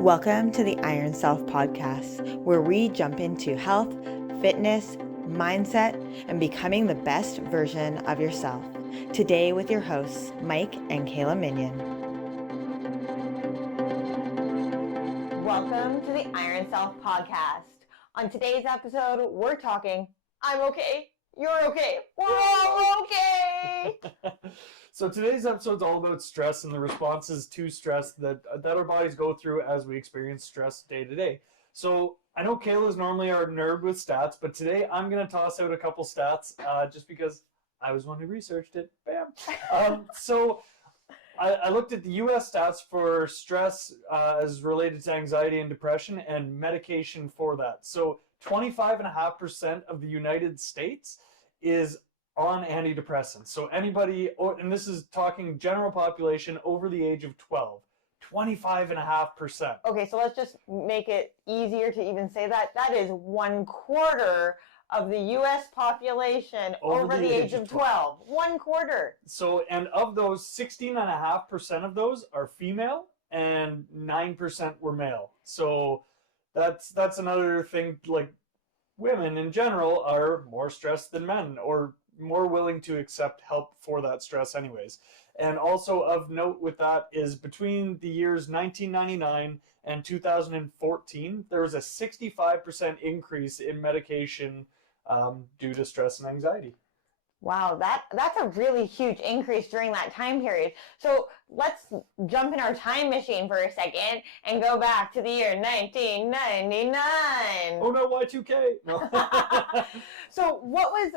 Welcome to the Iron Self podcast, where we jump into health, fitness, mindset, and becoming the best version of yourself. Today with your hosts, Mike and Kayla Minion. Welcome to the Iron Self podcast. On today's episode, we're talking, I'm okay, you're okay, we're all okay. So today's episode is all about stress and the responses to stress that our bodies go through as we experience stress day to day. So I know Kayla is normally our nerd with stats, but today I'm going to toss out a couple stats just because I was one who researched it. Bam. So I looked at the U.S. stats for stress as related to anxiety and depression and medication for that. So 25.5% of the United States is on antidepressants. So anybody, and this is talking general population over the age of 12, 25.5%. Okay, so let's just make it easier to even say that. That is 1/4 of the U.S. population over the age of 12. 1/4. So, and of those, 16.5% of those are female and 9% were male. So that's another thing, like women in general are more stressed than men, or more willing to accept help for that stress anyways. And also of note with that is between the years 1999 and 2014, there was a 65% increase in medication due to stress and anxiety. Wow, that's a really huge increase during that time period. So let's jump in our time machine for a second and go back to the year 1999. Oh no, Y2K. No. So what was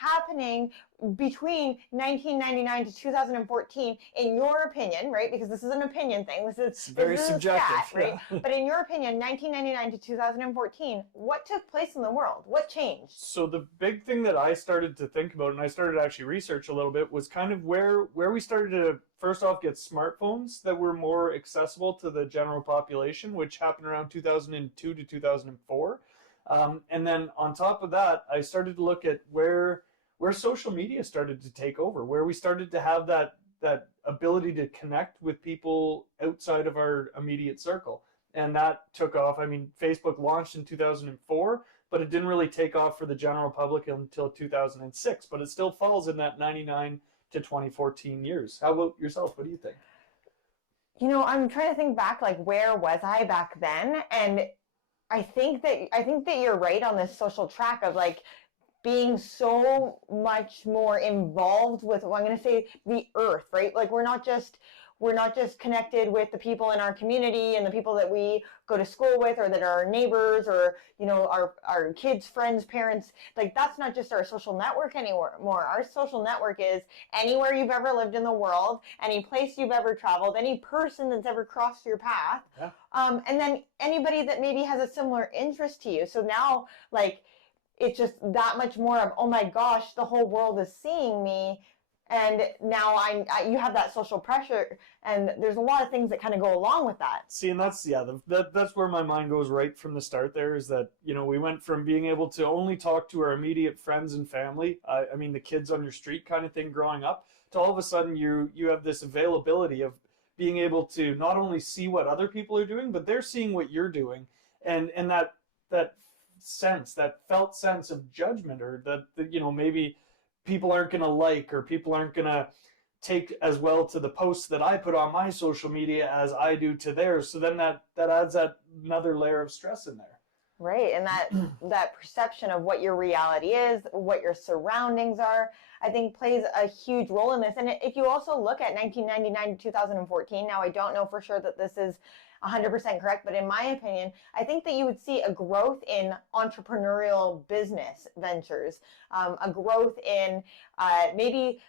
happening between 1999 to 2014, in your opinion, right? Because this is an opinion thing. This is very subjective, stat, right? Yeah. But in your opinion, 1999 to 2014, what took place in the world? What changed? So the big thing that I started to think about, and I started to actually research a little bit, was kind of where we started to first off get smartphones that were more accessible to the general population, which happened around 2002 to 2004. And then on top of that, I started to look at where social media started to take over, where we started to have that ability to connect with people outside of our immediate circle. And that took off. I mean, Facebook launched in 2004, but it didn't really take off for the general public until 2006. But it still falls in that 99 to 2014 years. How about yourself? What do you think? You know, I'm trying to think back, like, where was I back then? And I think that you're right on this social track of like being so much more involved with, well, I'm going to say, the earth, right? Like we're not just connected with the people in our community and the people that we go to school with, or that are our neighbors, or, you know, our kids, friends, parents. Like that's not just our social network anymore. Our social network is anywhere you've ever lived in the world, any place you've ever traveled, any person that's ever crossed your path. Yeah. And then anybody that maybe has a similar interest to you. So now, like, it's just that much more of, oh my gosh, the whole world is seeing me. And now you have that social pressure, and there's a lot of things that kind of go along with that. See, and that's where my mind goes right from the start there, is that, you know, we went from being able to only talk to our immediate friends and family, I mean the kids on your street kind of thing growing up, to all of a sudden you have this availability of being able to not only see what other people are doing, but they're seeing what you're doing. And that sense, that felt sense of judgment, or that you know, maybe people aren't going to like, or people aren't going to take as well to the posts that I put on my social media as I do to theirs. So then that adds another layer of stress in there. Right, and that perception of what your reality is, what your surroundings are, I think plays a huge role in this. And if you also look at 1999 to 2014, now I don't know for sure that this is 100% correct, but in my opinion, I think that you would see a growth in entrepreneurial business ventures, a growth in maybe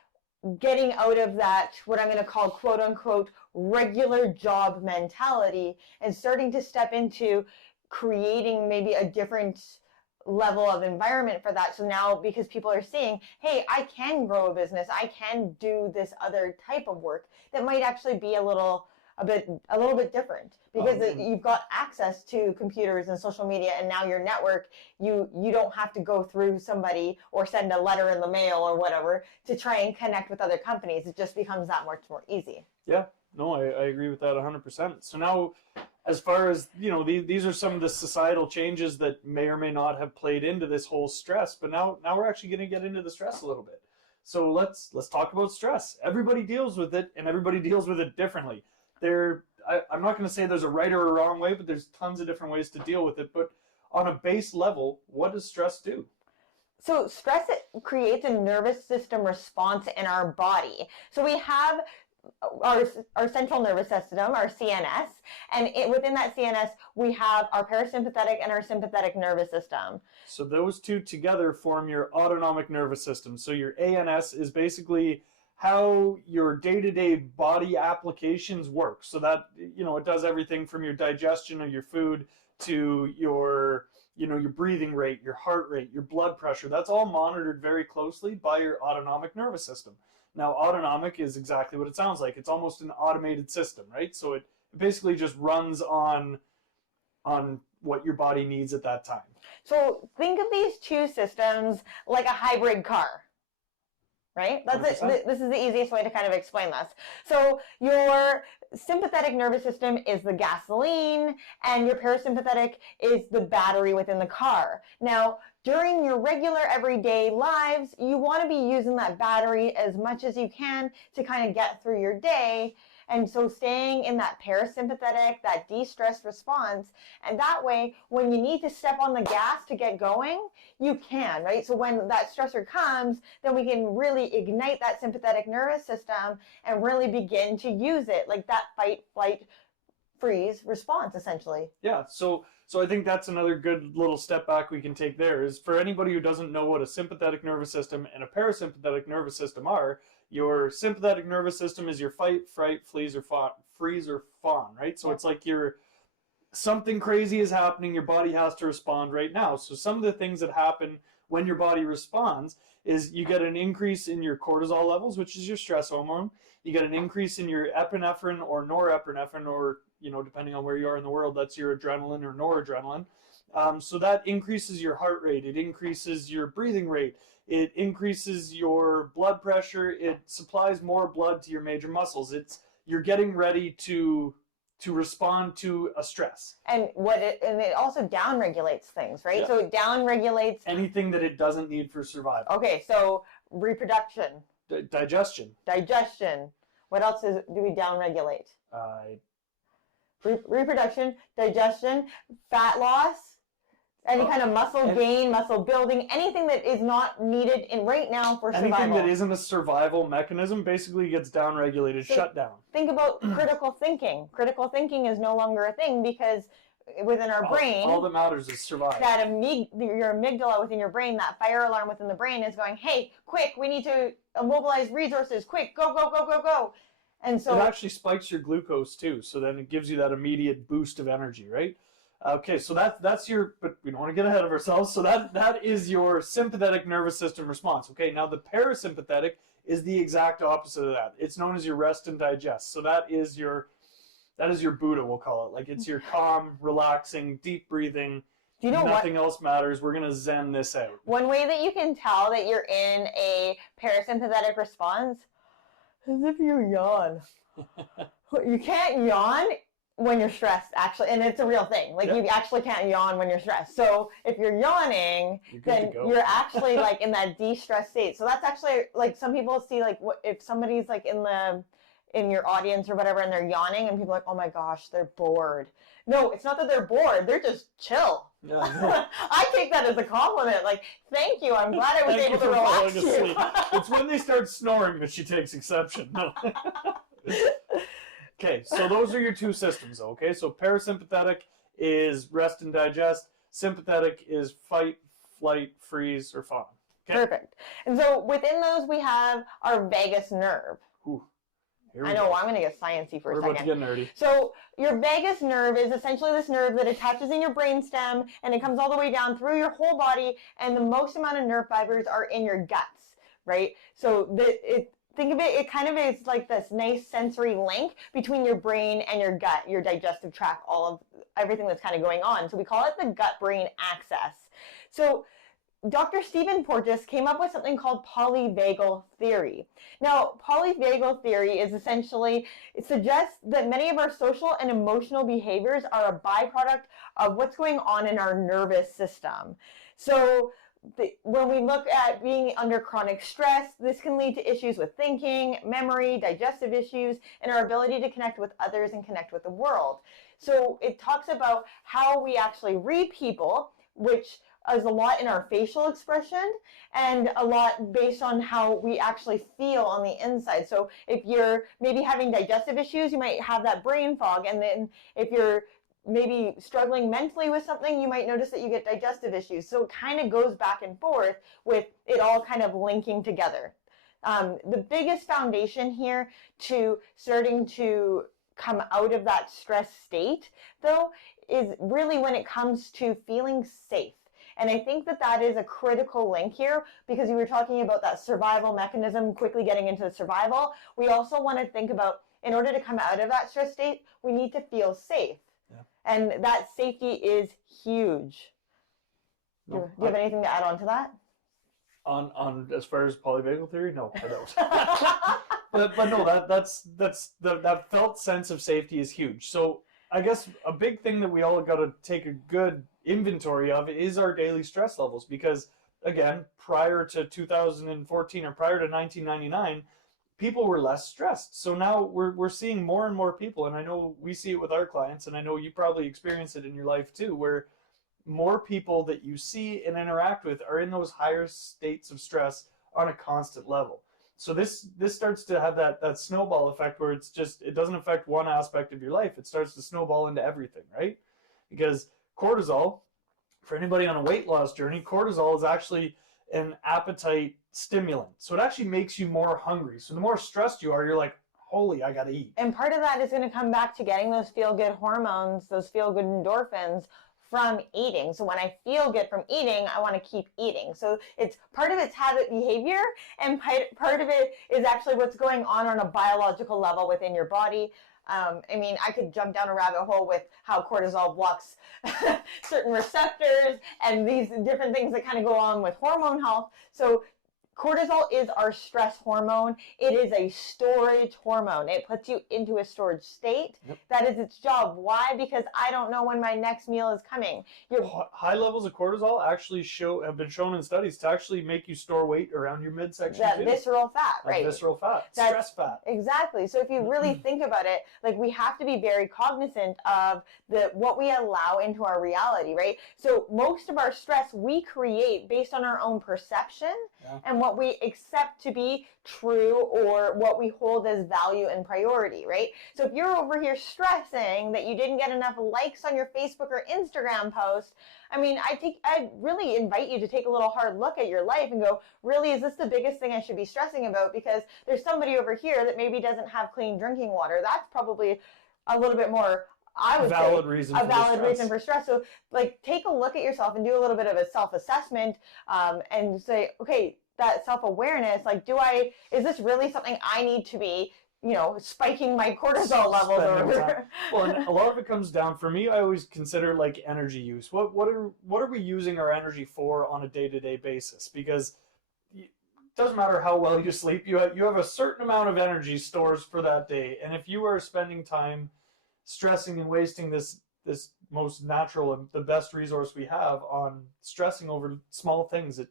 getting out of that, what I'm going to call quote unquote regular job mentality, and starting to step into creating maybe a different level of environment for that. So now, because people are seeing, hey, I can grow a business, I can do this other type of work that might actually be a little a little bit different because Oh, you've got access to computers and social media, and now your network, you don't have to go through somebody or send a letter in the mail or whatever to try and connect with other companies. It just becomes that much more easy. yeah, no, I agree with that 100%. So now, as far as, these are some of the societal changes that may or may not have played into this whole stress, but now we're actually going to get into the stress a little bit. So let's talk about stress. Everybody deals with it, and everybody deals with it differently. I'm not going to say there's a right or a wrong way, but there's tons of different ways to deal with it. But on a base level, what does stress do? So stress creates a nervous system response in our body. So we have our central nervous system, our CNS, and within that CNS, we have our parasympathetic and our sympathetic nervous system. So those two together form your autonomic nervous system. So your ANS is basically how your day-to-day body applications work. So that, it does everything from your digestion of your food to your breathing rate, your heart rate, your blood pressure. That's all monitored very closely by your autonomic nervous system. Now, autonomic is exactly what it sounds like. It's almost an automated system, right? So it basically just runs on what your body needs at that time. So think of these two systems like a hybrid car, right? That's it. This is the easiest way to kind of explain this. So your sympathetic nervous system is the gasoline, and your parasympathetic is the battery within the car. Now, during your regular everyday lives, you want to be using that battery as much as you can to kind of get through your day. And so staying in that parasympathetic, that de-stress response, and that way, when you need to step on the gas to get going, you can, right? So when that stressor comes, then we can really ignite that sympathetic nervous system and really begin to use it, like that fight, flight, freeze response, essentially. Yeah, so I think that's another good little step back we can take there, is for anybody who doesn't know what a sympathetic nervous system and a parasympathetic nervous system are, your sympathetic nervous system is your fight, fright, freeze or fawn, right? So it's like something crazy is happening, your body has to respond right now. So some of the things that happen when your body responds is you get an increase in your cortisol levels, which is your stress hormone. You get an increase in your epinephrine or norepinephrine, or depending on where you are in the world, that's your adrenaline or noradrenaline. So that increases your heart rate. It increases your breathing rate. It increases your blood pressure. It supplies more blood to your major muscles. You're getting ready to respond to a stress. And it also downregulates things, right? Yeah. So it downregulates anything that it doesn't need for survival. Okay, so reproduction. Digestion. What else do we downregulate? Reproduction, digestion, fat loss, any kind of muscle gain, muscle building, anything that is not needed right now for survival. Anything that isn't a survival mechanism basically gets downregulated, shut down. Think about critical thinking. Critical thinking is no longer a thing because within our brain, all that matters is survival. Your amygdala within your brain, that fire alarm within the brain is going, hey, quick, we need to mobilize resources, quick, go, go, go, go, go. And so it actually spikes your glucose too, so then it gives you that immediate boost of energy, right? Okay, so that's your, but we don't want to get ahead of ourselves. So that is your sympathetic nervous system response. Okay, now the parasympathetic is the exact opposite of that. It's known as your rest and digest. So that is your Buddha, we'll call it. Like, it's your calm, relaxing, deep breathing. Do you know nothing else matters. We're gonna zen this out. One way that you can tell that you're in a parasympathetic response is if you yawn. You can't yawn when you're stressed, actually, and it's a real thing. Like, you actually can't yawn when you're stressed. So if you're yawning, then you're actually like in that de-stress state. So that's actually, like, some people see, like, what if somebody's like in your audience or whatever and they're yawning and people are like, oh my gosh, they're bored. No, it's not that they're bored, they're just chill. Yeah, I take that as a compliment. Like, thank you, I'm glad I was able to relax you. It's when they start snoring that she takes exception. No. Okay, so those are your two systems, okay? So parasympathetic is rest and digest. Sympathetic is fight, flight, freeze, or fawn. Okay? Perfect. And so within those, we have our vagus nerve. Ooh, I know, I'm going to get sciencey for a second. We're about to get nerdy. So your vagus nerve is essentially this nerve that attaches in your brainstem, and it comes all the way down through your whole body, and the most amount of nerve fibers are in your guts, right? So think of it, it kind of is like this nice sensory link between your brain and your gut, your digestive tract, all of everything that's kind of going on. So we call it the gut-brain axis. So Dr. Stephen Porges came up with something called polyvagal theory. Now, polyvagal theory is essentially, it suggests that many of our social and emotional behaviors are a byproduct of what's going on in our nervous system. So when we look at being under chronic stress, this can lead to issues with thinking, memory, digestive issues, and our ability to connect with others and connect with the world. So it talks about how we actually read people, which is a lot in our facial expression and a lot based on how we actually feel on the inside. So if you're maybe having digestive issues, you might have that brain fog. And then if you're maybe struggling mentally with something, you might notice that you get digestive issues. So it kind of goes back and forth with it all kind of linking together. The biggest foundation here to starting to come out of that stress state, though, is really when it comes to feeling safe. And I think that that is a critical link here, because you were talking about that survival mechanism, quickly getting into the survival. We also want to think about, in order to come out of that stress state, we need to feel safe. Yeah. And that safety is huge. Do you have anything to add on to that? On as far as polyvagal theory? No, I don't. but no, that felt sense of safety is huge. So I guess a big thing that we all got to take a good inventory of is our daily stress levels, because again, prior to 2014 or prior to 1999, people were less stressed. So now we're seeing more and more people, and I know we see it with our clients, and I know you probably experience it in your life too, where more people that you see and interact with are in those higher states of stress on a constant level. So this starts to have that snowball effect where it's just, it doesn't affect one aspect of your life. It starts to snowball into everything, right? Because cortisol, for anybody on a weight loss journey, cortisol is actually an appetite stimulant. So it actually makes you more hungry. So the more stressed you are, you're like, holy, I gotta eat. And part of that is going to come back to getting those feel-good hormones, those feel-good endorphins from eating. So when I feel good from eating, I want to keep eating. So it's part of it's habit behavior, and part of it is actually what's going on a biological level within your body. I mean, I could jump down a rabbit hole with how cortisol blocks certain receptors and these different things that kind of go on with hormone health. So cortisol is our stress hormone. It is a storage hormone. It puts you into a storage state. Yep. That is its job. Why? Because I don't know when my next meal is coming. High levels of cortisol actually have been shown in studies to actually make you store weight around your midsection. That visceral fat, right? Visceral fat, stress fat. Exactly. So if you really think about it, like, we have to be very cognizant of what we allow into our reality, right? So most of our stress we create based on our own perception and what we accept to be true or what we hold as value and priority, right? So if you're over here stressing that you didn't get enough likes on your Facebook or Instagram post, I mean, I really invite you to take a little hard look at your life and go, really, is this the biggest thing I should be stressing about? Because there's somebody over here that maybe doesn't have clean drinking water. That's probably a little bit more, I would say, a valid reason for stress. So, like, take a look at yourself and do a little bit of a self-assessment and say, okay, that self-awareness, like, is this really something I need to be, spiking my cortisol levels over? Well, and a lot of it comes down, for me, I always consider, like, energy use. What are we using our energy for on a day-to-day basis? Because it doesn't matter how well you sleep, you have a certain amount of energy stores for that day. And if you are spending time stressing and wasting this most natural and the best resource we have on stressing over small things, it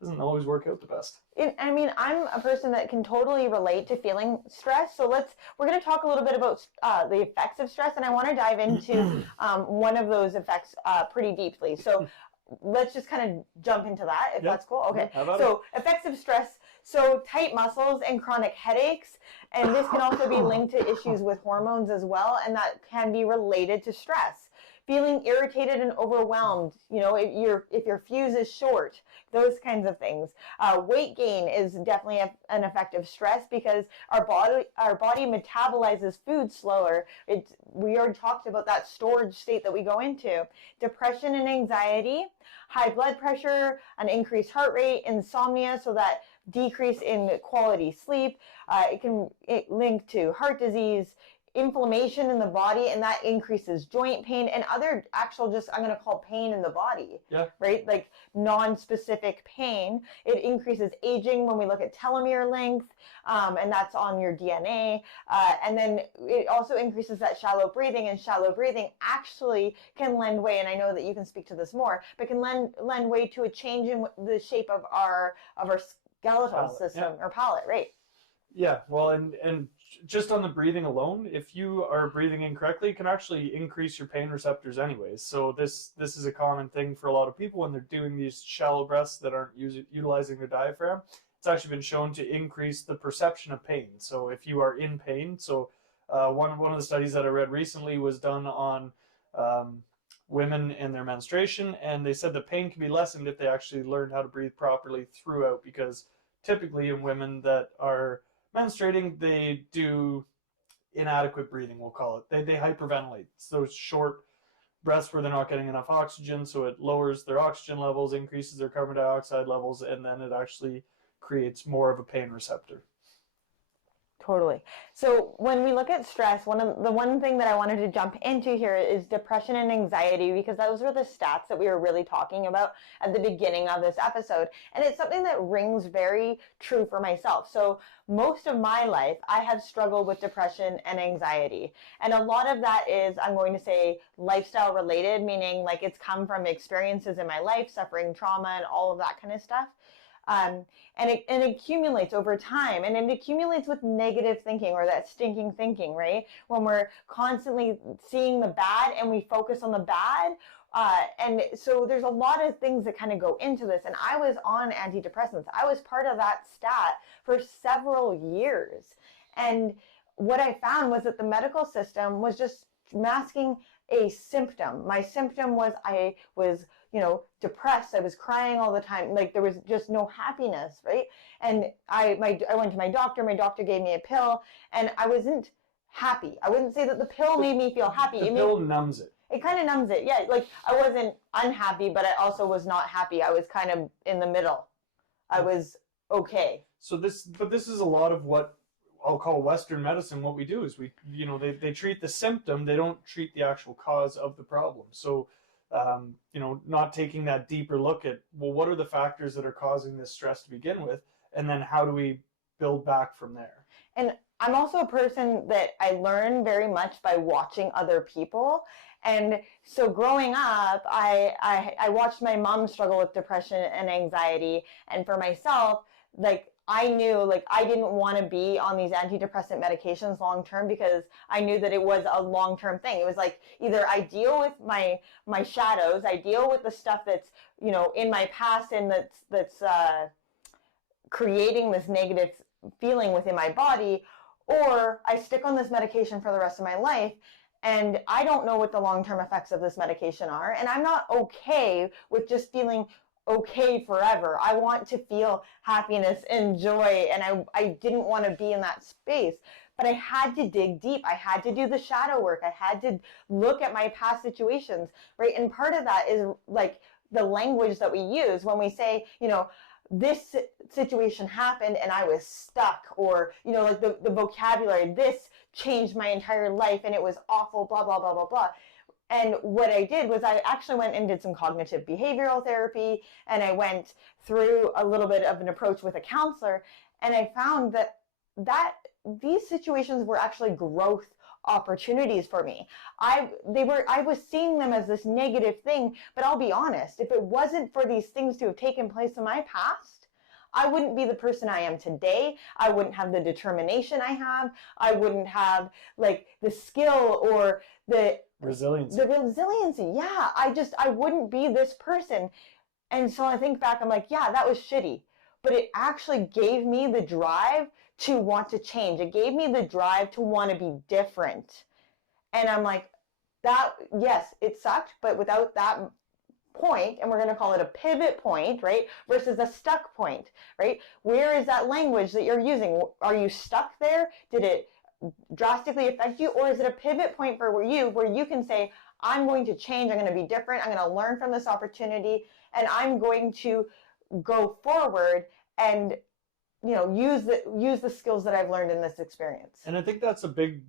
doesn't always work out the best. I mean, I'm a person that can totally relate to feeling stress. So we're going to talk a little bit about the effects of stress, and I want to dive into one of those effects pretty deeply. So let's just kind of jump into that, if that's cool. Okay. So effects of stress. So tight muscles and chronic headaches, and this can also be linked to issues with hormones as well, and that can be related to stress. Feeling irritated and overwhelmed, if your fuse is short, those kinds of things. Weight gain is definitely an effect of stress, because our body metabolizes food slower. We already talked about that storage state that we go into. Depression and anxiety, high blood pressure, an increased heart rate, insomnia, so that decrease in quality sleep. It can link to heart disease, inflammation in the body, and that increases joint pain and other actual, just I'm going to call pain in the body, right? Like non-specific pain. It increases aging when we look at telomere length, and that's on your DNA. And then it also increases that shallow breathing, and shallow breathing actually can lend way, and I know that you can speak to this more, but can lend way to a change in the shape of our skeletal system or palate, right? Yeah, well, and just on the breathing alone, if you are breathing incorrectly, it can actually increase your pain receptors anyways. So this is a common thing for a lot of people when they're doing these shallow breaths that aren't utilizing their diaphragm. It's actually been shown to increase the perception of pain. So if you are in pain, so one of the studies that I read recently was done on women and their menstruation, and they said the pain can be lessened if they actually learned how to breathe properly throughout, because typically in women that are menstruating, they do inadequate breathing, we'll call it. They hyperventilate. It's those short breaths where they're not getting enough oxygen, so it lowers their oxygen levels, increases their carbon dioxide levels, and then it actually creates more of a pain receptor. Totally. So when we look at stress, one thing that I wanted to jump into here is depression and anxiety, because those were the stats that we were really talking about at the beginning of this episode. And it's something that rings very true for myself. So most of my life, I have struggled with depression and anxiety. And a lot of that is, I'm going to say, lifestyle related, meaning like it's come from experiences in my life, suffering trauma and all of that kind of stuff. And it accumulates over time, and it accumulates with negative thinking, or that stinking thinking, right? When we're constantly seeing the bad and we focus on the bad. And so there's a lot of things that kind of go into this. And I was on antidepressants. I was part of that stat for several years. And what I found was that the medical system was just masking a symptom. My symptom was I was, depressed. I was crying all the time. Like there was just no happiness, right? And I went to my doctor. My doctor gave me a pill, and I wasn't happy. I wouldn't say that the pill made me feel happy. The pill numbs it. It kind of numbs it, yeah. Like I wasn't unhappy, but I also was not happy. I was kind of in the middle. I was okay. So this is a lot of what I'll call Western medicine. What we do is they treat the symptom. They don't treat the actual cause of the problem. So, not taking that deeper look at, well, what are the factors that are causing this stress to begin with? And then how do we build back from there? And I'm also a person that I learn very much by watching other people. And so growing up, I watched my mom struggle with depression and anxiety. And for myself, like I knew like I didn't want to be on these antidepressant medications long term, because I knew that it was a long term thing. It was like either I deal with my shadows, I deal with the stuff that's in my past and that's creating this negative feeling within my body, or I stick on this medication for the rest of my life. And I don't know what the long-term effects of this medication are. And I'm not okay with just feeling okay forever. I want to feel happiness and joy. And I didn't want to be in that space. But I had to dig deep. I had to do the shadow work. I had to look at my past situations, right? And part of that is like the language that we use when we say, this situation happened and I was stuck, or, like the vocabulary, this changed my entire life and it was awful, blah, blah, blah, blah, blah. And what I did was I actually went and did some cognitive behavioral therapy, and I went through a little bit of an approach with a counselor, and I found that these situations were actually growth opportunities for me. I was seeing them as this negative thing, but I'll be honest, if it wasn't for these things to have taken place in my past, I wouldn't be the person I am today. I wouldn't have the determination I have. I wouldn't have like the skill or the resiliency. Yeah, I wouldn't be this person. And so I think back, I'm like, yeah, that was shitty, but it actually gave me the drive to want to change. It gave me the drive to want to be different. And I'm like, that, yes, it sucked, but without that point, and we're going to call it a pivot point, right? Versus a stuck point, right? Where is that language that you're using? Are you stuck there? Did it drastically affect you? Or is it a pivot point for you where you can say, I'm going to change. I'm going to be different. I'm going to learn from this opportunity, and I'm going to go forward and use the skills that I've learned in this experience. And I think that's a big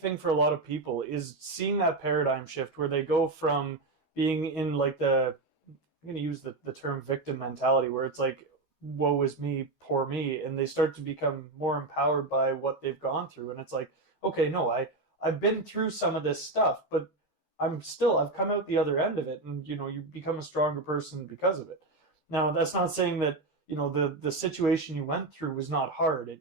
thing for a lot of people, is seeing that paradigm shift where they go from being in like I'm going to use the term victim mentality, where it's like, woe is me, poor me, and they start to become more empowered by what they've gone through. And it's like, okay, no, I've been through some of this stuff, but I've come out the other end of it, and you become a stronger person because of it. Now, that's not saying that the situation you went through was not hard.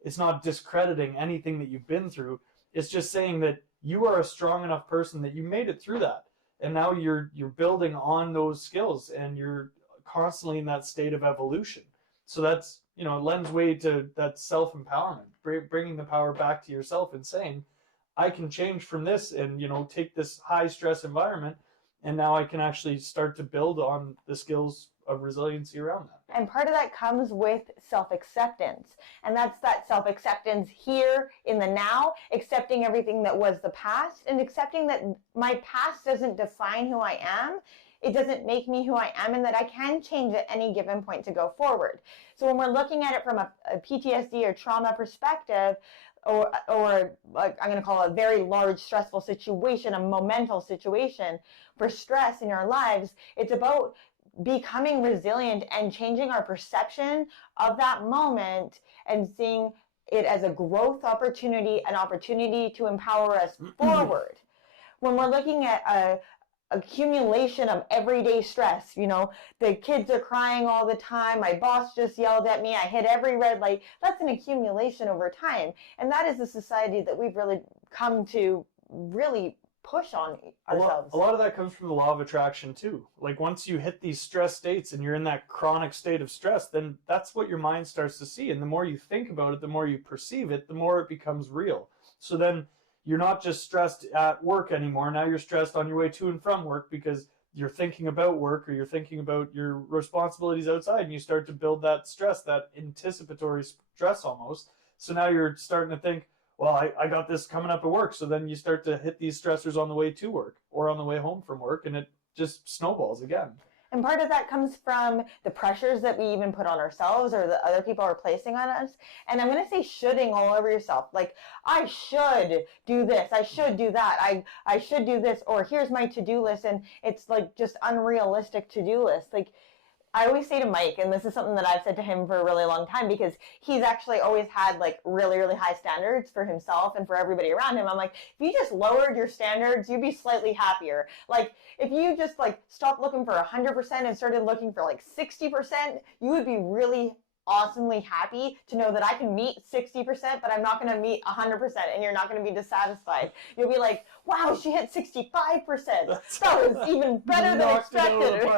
It's not discrediting anything that you've been through. It's just saying that you are a strong enough person that you made it through that, and now you're building on those skills, and you're constantly in that state of evolution. So that's it lends way to that self-empowerment, bringing the power back to yourself and saying, I can change from this and take this high stress environment, and now I can actually start to build on the skills of resiliency around that. And part of that comes with self-acceptance. And that's that self-acceptance here in the now, accepting everything that was the past, and accepting that my past doesn't define who I am. It doesn't make me who I am, and that I can change at any given point to go forward. So when we're looking at it from a PTSD or trauma perspective, or like I'm going to call it a very large stressful situation, a momental situation for stress in our lives, it's about becoming resilient and changing our perception of that moment and seeing it as a growth opportunity, an opportunity to empower us forward. When we're looking at a accumulation of everyday stress, the kids are crying all the time, my boss just yelled at me, I hit every red light, that's an accumulation over time. And that is the society that we've really come to really push on ourselves. A lot of that comes from the law of attraction too. Like once you hit these stress states and you're in that chronic state of stress, then that's what your mind starts to see. And the more you think about it, the more you perceive it, the more it becomes real. So then you're not just stressed at work anymore. Now you're stressed on your way to and from work because you're thinking about work, or you're thinking about your responsibilities outside, and you start to build that stress, that anticipatory stress almost. So now you're starting to think, well, I got this coming up at work. So then you start to hit these stressors on the way to work or on the way home from work, and it just snowballs again. And part of that comes from the pressures that we even put on ourselves or that other people are placing on us. And I'm going to say shoulding all over yourself. Like, I should do this. I should do that. I should do this. Or here's my to-do list. And it's like just unrealistic to-do list. Like, I always say to Mike, and this is something that I've said to him for a really long time, because he's actually always had like really, really high standards for himself and for everybody around him. I'm like, if you just lowered your standards, you'd be slightly happier. Like if you just like stopped looking for 100% and started looking for like 60%, you would be really awesomely happy to know that I can meet 60%, but I'm not going to meet 100%, and you're not going to be dissatisfied. You'll be like, wow, she hit 65%. That was even better than expected.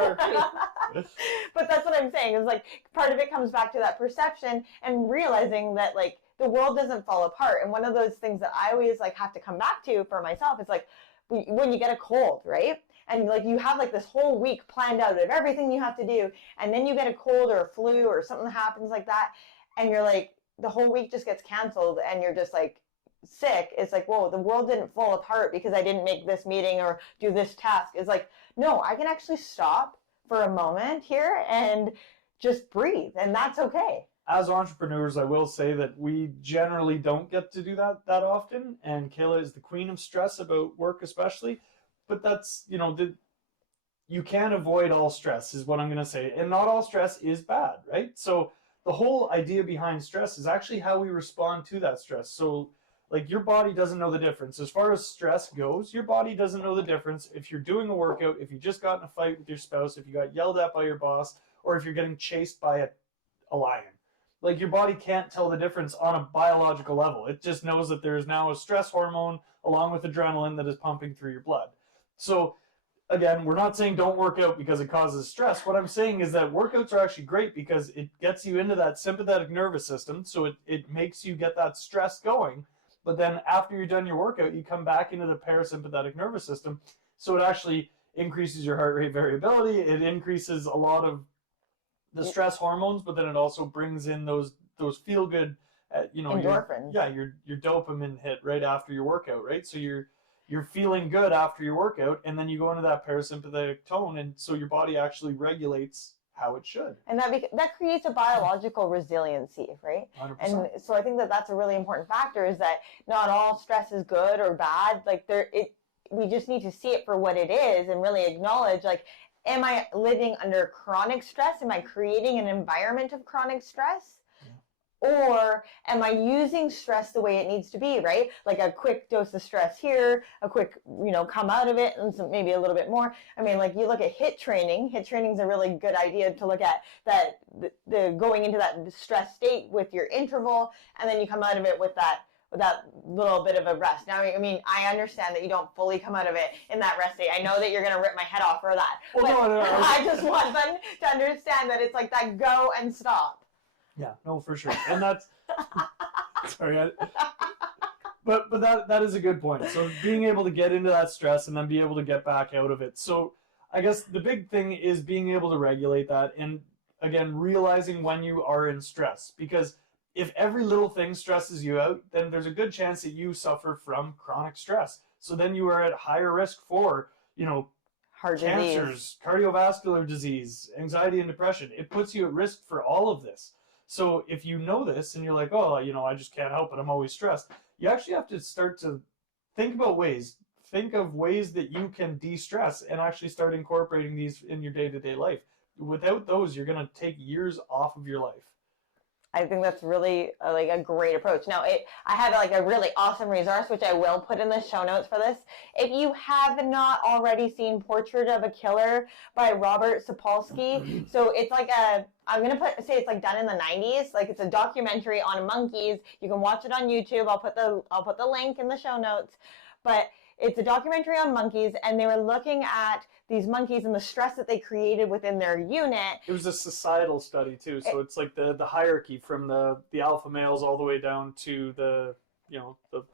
But that's what I'm saying, is like part of it comes back to that perception and realizing that like the world doesn't fall apart. And one of those things that I always like have to come back to for myself is like when you get a cold, right? And like you have like this whole week planned out of everything you have to do, and then you get a cold or a flu or something happens like that, and you're like, the whole week just gets canceled and you're just like sick. It's like, whoa, the world didn't fall apart because I didn't make this meeting or do this task. It's like, no, I can actually stop for a moment here and just breathe, and that's okay. As entrepreneurs, I will say that we generally don't get to do that often, and Kayla is the queen of stress about work especially. But that's, you can't avoid all stress is what I'm going to say. And not all stress is bad, right? So the whole idea behind stress is actually how we respond to that stress. So like your body doesn't know the difference. As far as stress goes, your body doesn't know the difference if you're doing a workout, if you just got in a fight with your spouse, if you got yelled at by your boss, or if you're getting chased by a lion. Like your body can't tell the difference on a biological level. It just knows that there is now a stress hormone along with adrenaline that is pumping through your blood. So again, we're not saying don't work out because it causes stress. What I'm saying is that workouts are actually great because it gets you into that sympathetic nervous system. So it makes you get that stress going. But then after you're done your workout, you come back into the parasympathetic nervous system. So it actually increases your heart rate variability. It increases a lot of the stress hormones, but then it also brings in those feel good, endorphins. Your dopamine hit right after your workout, right? So you're feeling good after your workout, and then you go into that parasympathetic tone, and so your body actually regulates how it should. And that creates a biological resiliency, right? 100%. And so I think that's a really important factor, is that not all stress is good or bad. Like we just need to see it for what it is and really acknowledge, like, am I living under chronic stress? Am I creating an environment of chronic stress? Or am I using stress the way it needs to be, right? Like a quick dose of stress here, a quick, come out of it, and maybe a little bit more. I mean, like, you look at HIIT training. HIIT training is a really good idea to look at, that the going into that stress state with your interval, and then you come out of it with that little bit of a rest. Now, I mean, I understand that you don't fully come out of it in that rest state. I know that you're going to rip my head off for that. Well, no. I just want them to understand that it's like that go and stop. Yeah, no, for sure. And that's, sorry, but that is a good point. So being able to get into that stress and then be able to get back out of it. So I guess the big thing is being able to regulate that, and again, realizing when you are in stress, because if every little thing stresses you out, then there's a good chance that you suffer from chronic stress. So then you are at higher risk for, heart cancers, disease, cardiovascular disease, anxiety and depression. It puts you at risk for all of this. So if you know this and you're like, oh, I just can't help it, I'm always stressed, you actually have to start to think of ways that you can de-stress and actually start incorporating these in your day-to-day life. Without those, you're going to take years off of your life. I think that's really a great approach. Now, I have a really awesome resource, which I will put in the show notes for this. If you have not already seen Portrait of a Killer by Robert Sapolsky, so it's I'm going to say it's done in the 90s. It's a documentary on monkeys. You can watch it on YouTube. I'll put the link in the show notes. But it's a documentary on monkeys, and they were looking at these monkeys and the stress that they created within their unit. It was a societal study too, so it's like the hierarchy from the alpha males all the way down to the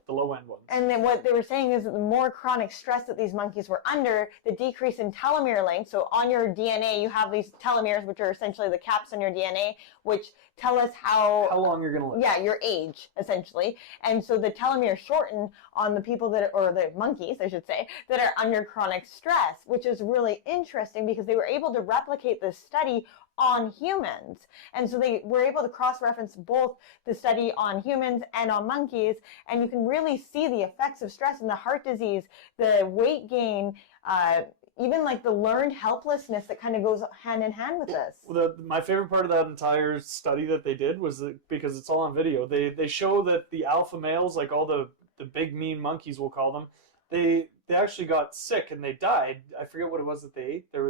low end ones. And then what they were saying is that the more chronic stress that these monkeys were under, the decrease in telomere length. So on your DNA, you have these telomeres, which are essentially the caps on your DNA, which tell us how long you're going to live. Yeah, your age, essentially. And so the telomeres shorten on the people or the monkeys, I should say, that are under chronic stress, which is really interesting because they were able to replicate this study on humans. And so they were able to cross-reference both the study on humans and on monkeys, and you can really see the effects of stress in the heart disease, the weight gain, even the learned helplessness that kind of goes hand in hand with this. Well, my favorite part of that entire study that they did was because it's all on video. They show that the alpha males, like all the big mean monkeys, we'll call them, they actually got sick and they died. I forget what it was that they ate. There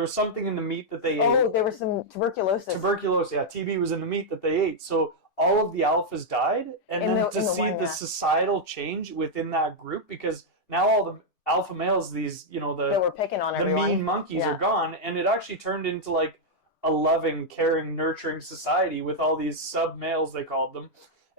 was something in the meat that they ate. Oh, there was some tuberculosis. Tuberculosis, yeah. TB was in the meat that they ate. So all of the alphas died. And then to see the societal change within that group, because now all the alpha males, these, they were picking on everyone. The mean monkeys are gone. And it actually turned into a loving, caring, nurturing society with all these sub-males, they called them.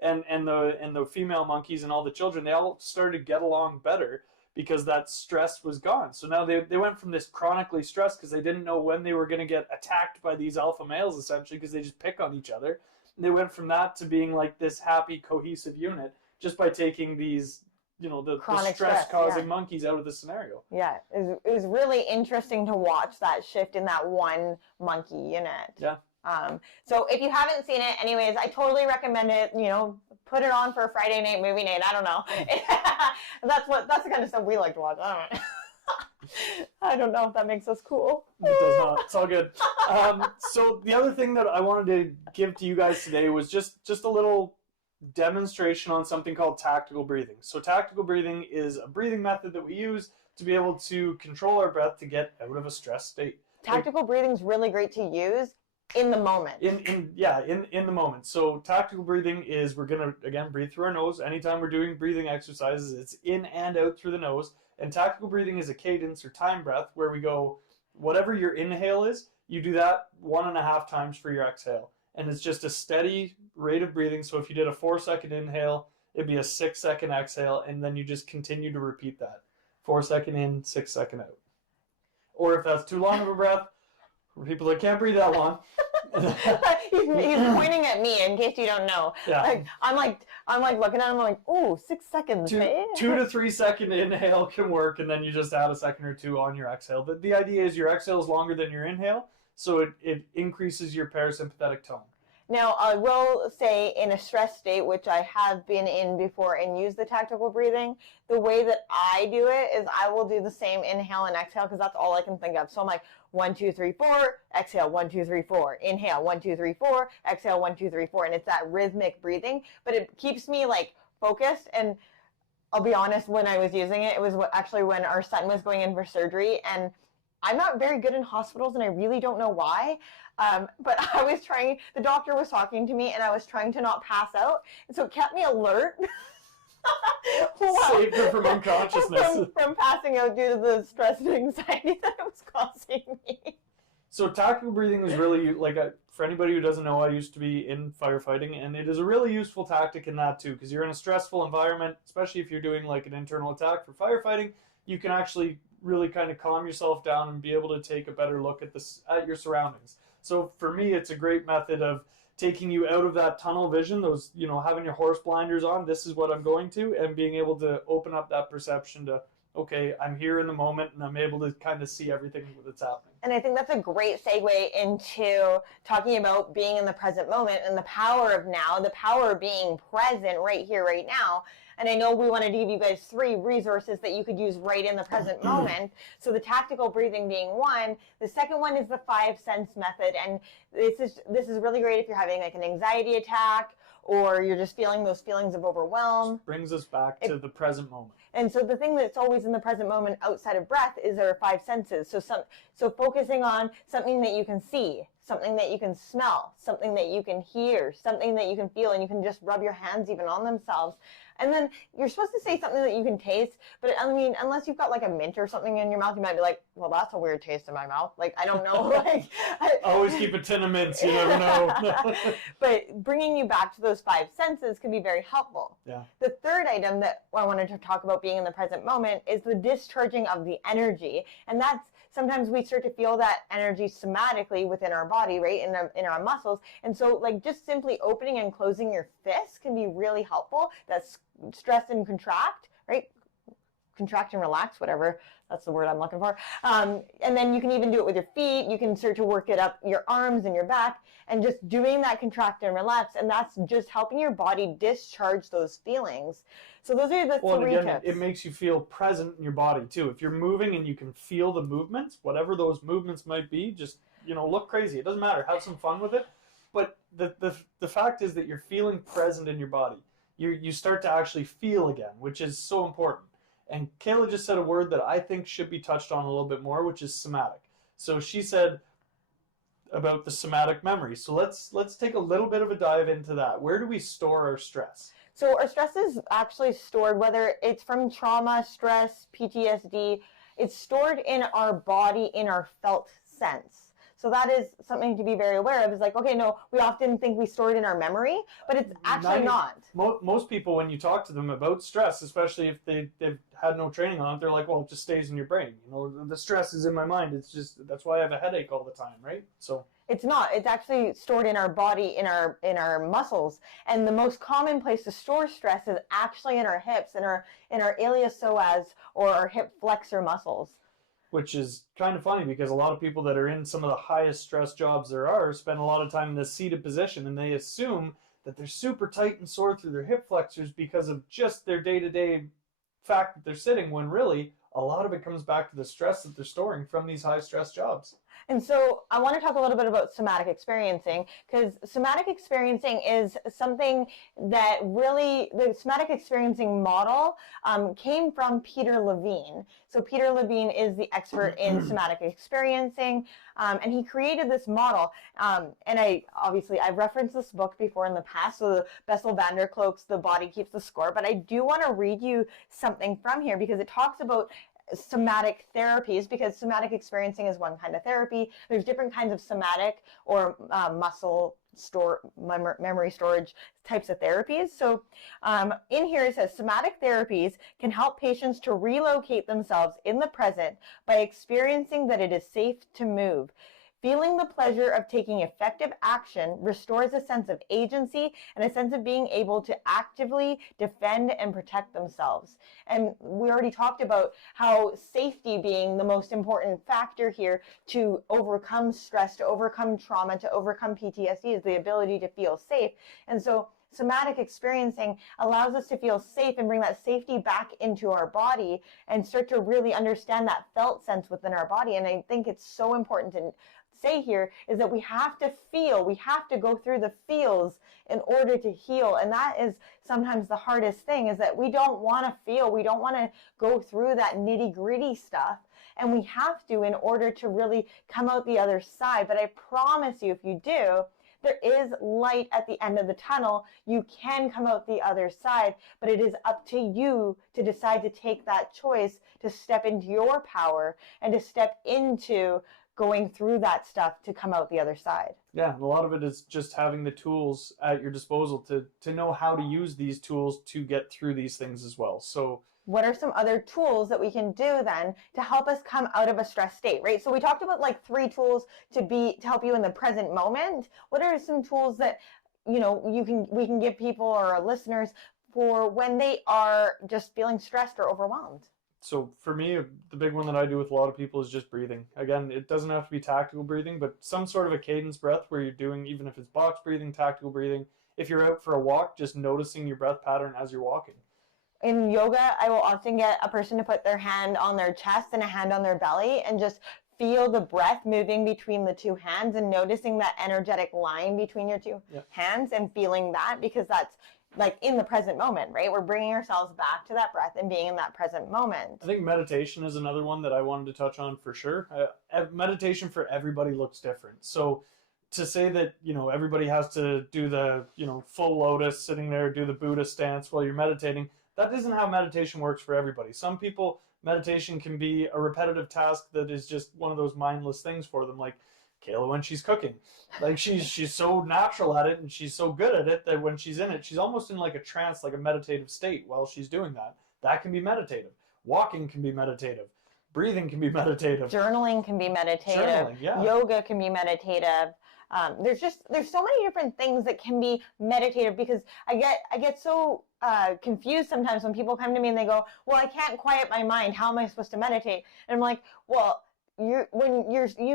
And the female monkeys and all the children, they all started to get along better, because that stress was gone. So now they went from this chronically stressed because they didn't know when they were going to get attacked by these alpha males, essentially, because they just pick on each other. And they went from that to being this happy, cohesive unit just by taking these, the stress-causing monkeys out of the scenario. Yeah, it was really interesting to watch that shift in that one monkey unit. Yeah. So if you haven't seen it, anyways, I totally recommend it. Put it on for a Friday night movie night. I don't know. That's the kind of stuff we like to watch. I don't know if that makes us cool. It does not. It's all good. So the other thing that I wanted to give to you guys today was just a little demonstration on something called tactical breathing. So tactical breathing is a breathing method that we use to be able to control our breath to get out of a stress state. Tactical breathing is really great to use in the moment. In the moment. So tactical breathing is, we're going to, again, breathe through our nose. Anytime we're doing breathing exercises, it's in and out through the nose. And tactical breathing is a cadence or time breath where we go, whatever your inhale is, you do that 1.5 times for your exhale. And it's just a steady rate of breathing. So if you did a 4-second inhale, it'd be a 6-second exhale. And then you just continue to repeat that. 4-second in, 6-second out. Or if that's too long of a breath, for people that can't breathe that long. he's pointing at me in case you don't know. Yeah. I'm looking at him, I'm like, ooh, 6 seconds. 2 to 3 second inhale can work, and then you just add a second or two on your exhale. The idea is your exhale is longer than your inhale, So it increases your parasympathetic tone. Now, I will say in a stress state, which I have been in before and use the tactical breathing, the way that I do it is I will do the same inhale and exhale because that's all I can think of. So I'm like 1, 2, 3, 4, exhale 1, 2, 3, 4, inhale 1, 2, 3, 4, exhale 1, 2, 3, 4, and it's that rhythmic breathing, but it keeps me like focused. And I'll be honest, when I was using it, it was actually when our son was going in for surgery, and I'm not very good in hospitals, and I really don't know why. But I was trying, the doctor was talking to me, and I was trying to not pass out. And so it kept me alert. Saved her from unconsciousness. From passing out due to the stress and anxiety that it was causing me. So tactical breathing is really, like, for anybody who doesn't know, I used to be in firefighting, and it is a really useful tactic in that too, because you're in a stressful environment, especially if you're doing like an internal attack for firefighting, you can actually really kind of calm yourself down and be able to take a better look at your surroundings. So for me, it's a great method of taking you out of that tunnel vision, those, having your horse blinders on, this is what I'm going to, and being able to open up that perception to, okay, I'm here in the moment and I'm able to kind of see everything that's happening. And I think that's a great segue into talking about being in the present moment and the power of now, the power of being present right here, right now. And I know we wanted to give you guys 3 resources that you could use right in the present moment. So the tactical breathing being one. The second one is the 5 sense method. And this is really great if you're having like an anxiety attack or you're just feeling those feelings of overwhelm. Just brings us back to the present moment. And so the thing that's always in the present moment outside of breath is our 5 senses. So focusing on something that you can see, something that you can smell, something that you can hear, something that you can feel, and you can just rub your hands even on themselves. And then you're supposed to say something that you can taste, but I mean, unless you've got like a mint or something in your mouth, you might be like, well, that's a weird taste in my mouth. Like, I don't know. Like, always keep a tin of mints, you never know. But bringing you back to those 5 senses can be very helpful. Yeah. The third item that I wanted to talk about being in the present moment is the discharging of the energy. And that's sometimes we start to feel that energy somatically within our body, right, in our muscles. And so like just simply opening and closing your fists can be really helpful. That's stress and contract, right? Contract and relax, whatever. That's the word I'm looking for. And then you can even do it with your feet. You can start to work it up your arms and your back and just doing that contract and relax. And that's just helping your body discharge those feelings. So those are the 3 tips. It makes you feel present in your body too. If you're moving and you can feel the movements, whatever those movements might be, just, look crazy. It doesn't matter. Have some fun with it. But the fact is that you're feeling present in your body. You start to actually feel again, which is so important. And Kayla just said a word that I think should be touched on a little bit more, which is somatic. So she said about the somatic memory. So let's take a little bit of a dive into that. Where do we store our stress? So our stress is actually stored, whether it's from trauma, stress, PTSD, it's stored in our body in our felt sense. So that is something to be very aware of. Is like, okay, no, we often think we store it in our memory, but it's actually not. Most people, when you talk to them about stress, especially if they've had no training on it, they're like, well, it just stays in your brain. The stress is in my mind. It's just, that's why I have a headache all the time, right? So it's not. It's actually stored in our body, in our muscles. And the most common place to store stress is actually in our hips, in our iliopsoas or our hip flexor muscles. Which is kind of funny because a lot of people that are in some of the highest stress jobs there are spend a lot of time in this seated position, and they assume that they're super tight and sore through their hip flexors because of just their day-to-day fact that they're sitting, when really a lot of it comes back to the stress that they're storing from these high stress jobs. And so I want to talk a little bit about somatic experiencing, because somatic experiencing is something that really, the somatic experiencing model came from Peter Levine. So Peter Levine is the expert in somatic experiencing, and he created this model. And I've referenced this book before in the past, so the Bessel van der Kolk's The Body Keeps the Score, but I do want to read you something from here because it talks about somatic therapies, because somatic experiencing is one kind of therapy. There's different kinds of somatic or muscle memory storage types of therapies. So in here it says somatic therapies can help patients to relocate themselves in the present by experiencing that it is safe to move. Feeling the pleasure of taking effective action restores a sense of agency and a sense of being able to actively defend and protect themselves. And we already talked about how safety being the most important factor here to overcome stress, to overcome trauma, to overcome PTSD is the ability to feel safe. And so somatic experiencing allows us to feel safe and bring that safety back into our body and start to really understand that felt sense within our body. And I think it's so important to say here is that we have to feel, we have to go through the feels in order to heal. And that is sometimes the hardest thing, is that we don't want to feel, we don't want to go through that nitty-gritty stuff. And we have to in order to really come out the other side. But I promise you, if you do, there is light at the end of the tunnel. You can come out the other side, but it is up to you to decide to take that choice, to step into your power and to step into going through that stuff to come out the other side. Yeah, and a lot of it is just having the tools at your disposal to know how to use these tools to get through these things as well. So what are some other tools that we can do then to help us come out of a stress state, right? So we talked about like 3 tools to help you in the present moment. What are some tools that, you know, we can give people or our listeners for when they are just feeling stressed or overwhelmed? So for me, the big one that I do with a lot of people is just breathing. Again, it doesn't have to be tactical breathing, but some sort of a cadence breath where you're doing, even if it's box breathing, tactical breathing. If you're out for a walk, just noticing your breath pattern as you're walking. In yoga, I will often get a person to put their hand on their chest and a hand on their belly and just feel the breath moving between the 2 hands and noticing that energetic line between your 2 hands and feeling that, because that's like in the present moment, right? We're bringing ourselves back to that breath and being in that present moment. I think meditation is another one that I wanted to touch on for sure. Meditation for everybody looks different. So to say that, you know, everybody has to do the, you know, full lotus, sitting there, do the Buddha stance while you're meditating, that isn't how meditation works for everybody. Some people, meditation can be a repetitive task that is just one of those mindless things for them, like Kayla when she's cooking. Like she's so natural at it and she's so good at it that when she's in it, she's almost in like a trance, like a meditative state while she's doing that. That can be meditative. Walking can be meditative. Breathing can be meditative. Journaling can be meditative. Journaling, yeah. Yoga can be meditative. There's so many different things that can be meditative, because I get so confused sometimes when people come to me and they go, well, I can't quiet my mind. How am I supposed to meditate? And I'm like, well, you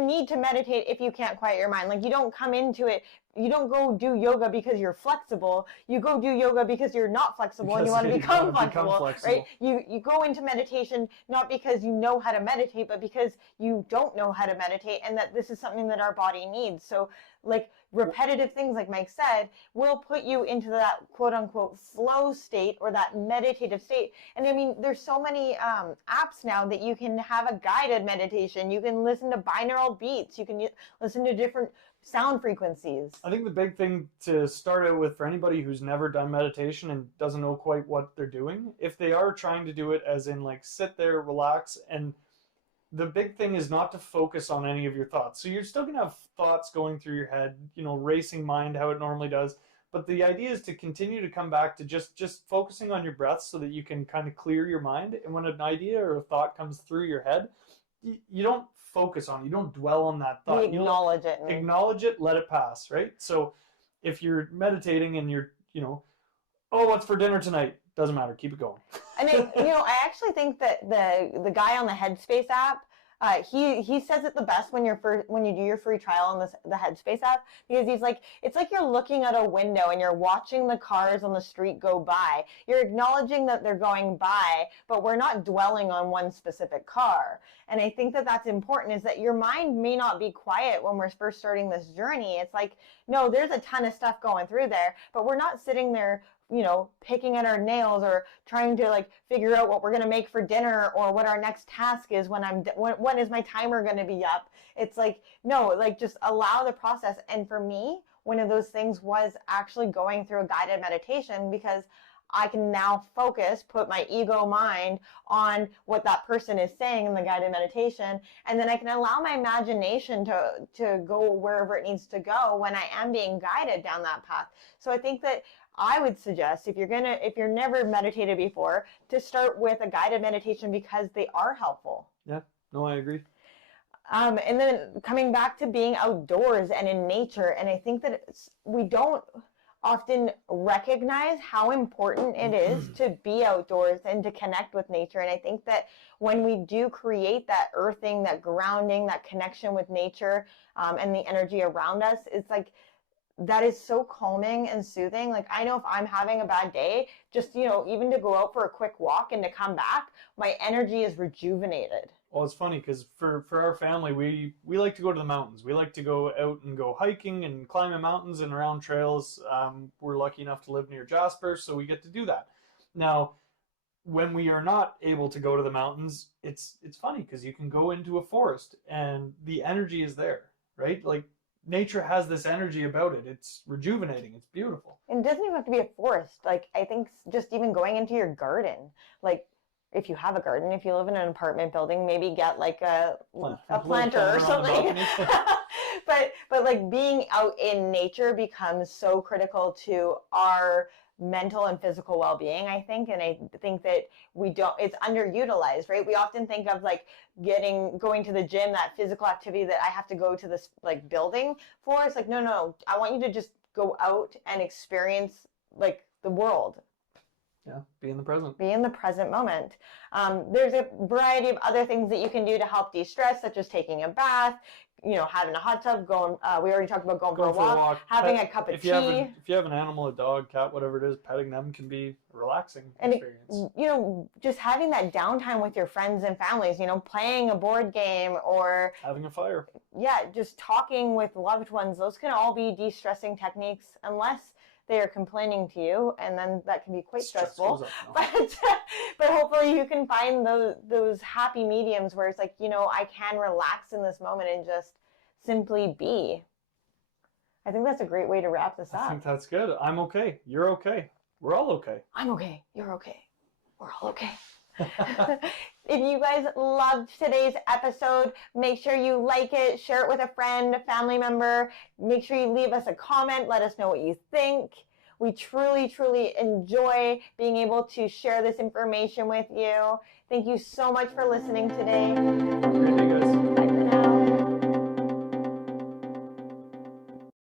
need to meditate if you can't quiet your mind. Like, you don't come into it, you don't go do yoga because you're flexible. You go do yoga because you're not flexible and you want to become flexible, right? You go into meditation not because you know how to meditate, but because you don't know how to meditate, and that this is something that our body needs. So like repetitive things, like Mike said, will put you into that quote unquote flow state or that meditative state. And I mean, there's so many apps now that you can have a guided meditation. You can listen to binaural beats. You can listen to different sound frequencies. I think the big thing to start out with for anybody who's never done meditation and doesn't know quite what they're doing, if they are trying to do it as in like sit there, relax, and the big thing is not to focus on any of your thoughts. So you're still going to have thoughts going through your head, you know, racing mind, how it normally does. But the idea is to continue to come back to just focusing on your breath so that you can kind of clear your mind. And when an idea or a thought comes through your head, you don't focus on it. You don't dwell on that thought. You acknowledge it. Acknowledge it, let it pass, right? So if you're meditating and you're, you know, oh, what's for dinner tonight? Doesn't matter. Keep it going. And I actually think that the guy on the Headspace app, he says it the best when you do your free trial on the Headspace app, because he's like, it's like you're looking out a window and you're watching the cars on the street go by. You're acknowledging that they're going by, but we're not dwelling on one specific car. And I think that that's important, is that your mind may not be quiet when we're first starting this journey. It's like, no, there's a ton of stuff going through there, but we're not sitting there, you know, picking at our nails or trying to like figure out what we're going to make for dinner or what our next task is when is my timer going to be up. It's like, no, like just allow the process. And for me, one of those things was actually going through a guided meditation, because I can now focus, put my ego mind on what that person is saying in the guided meditation, and then I can allow my imagination to go wherever it needs to go when I am being guided down that path. So I think that I would suggest, if you're never meditated before, to start with a guided meditation, because they are helpful. Yeah, no, I agree. And then coming back to being outdoors and in nature, and I think that we don't often recognize how important it is to be outdoors and to connect with nature. And I think that when we do create that earthing, that grounding, that connection with nature, and the energy around us, it's like that is so calming and soothing. Like, I know if I'm having a bad day, just, even to go out for a quick walk and to come back, my energy is rejuvenated. Well, it's funny because for our family, we like to go to the mountains. We like to go out and go hiking and climbing mountains and around trails. We're lucky enough to live near Jasper, so we get to do that. Now, when we are not able to go to the mountains, it's funny because you can go into a forest and the energy is there, right? Like, nature has this energy about it. It's rejuvenating. It's beautiful. And it doesn't even have to be a forest. Like, I think just even going into your garden, like, if you have a garden, if you live in an apartment building, maybe get like a planter or something. but like being out in nature becomes so critical to our mental and physical well-being, I think. And I think that it's underutilized, right? We often think of like going to the gym, that physical activity that I have to go to this like building for. It's like, no, I want you to just go out and experience like the world. Yeah, be in the present. Be in the present moment. There's a variety of other things that you can do to help de-stress, such as taking a bath, having a hot tub, we already talked about going for a walk, having a cup of tea. If you have an animal, a dog, cat, whatever it is, petting them can be a relaxing experience. Just having that downtime with your friends and families, playing a board game or having a fire. Yeah, just talking with loved ones. Those can all be de-stressing techniques, unless they are complaining to you, and then that can be quite stressful. But hopefully you can find those happy mediums where it's like, I can relax in this moment and just simply be. I think that's a great way to wrap this up. I think that's good. I'm okay. You're okay. We're all okay. I'm okay. You're okay. We're all okay. If you guys loved today's episode, make sure you like it, share it with a friend, a family member. Make sure you leave us a comment. Let us know what you think. We truly, truly enjoy being able to share this information with you. Thank you so much for listening today.